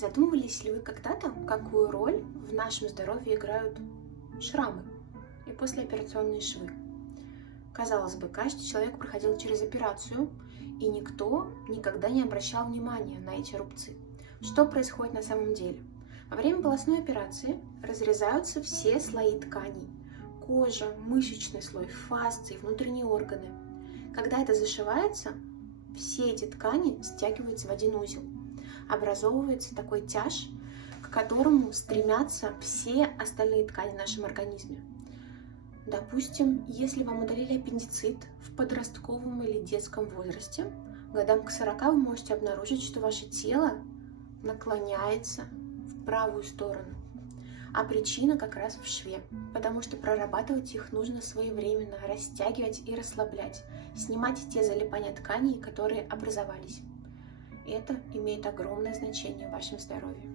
Задумывались ли вы когда-то, какую роль в нашем здоровье играют шрамы и послеоперационные швы? Казалось бы, каждый человек проходил через операцию, и никто никогда не обращал внимания на эти рубцы. Что происходит на самом деле? Во время полостной операции разрезаются все слои тканей: кожа, мышечный слой, фасции, внутренние органы. Когда это зашивается, все эти ткани стягиваются в один узел. Образовывается такой тяж, к которому стремятся все остальные ткани в нашем организме. Допустим, если вам удалили аппендицит в подростковом или детском возрасте, годам к 40 вы можете обнаружить, что ваше тело наклоняется в правую сторону. А причина как раз в шве, потому что прорабатывать их нужно своевременно, растягивать и расслаблять, снимать те залипания тканей, которые образовались. Это имеет огромное значение в вашем здоровье.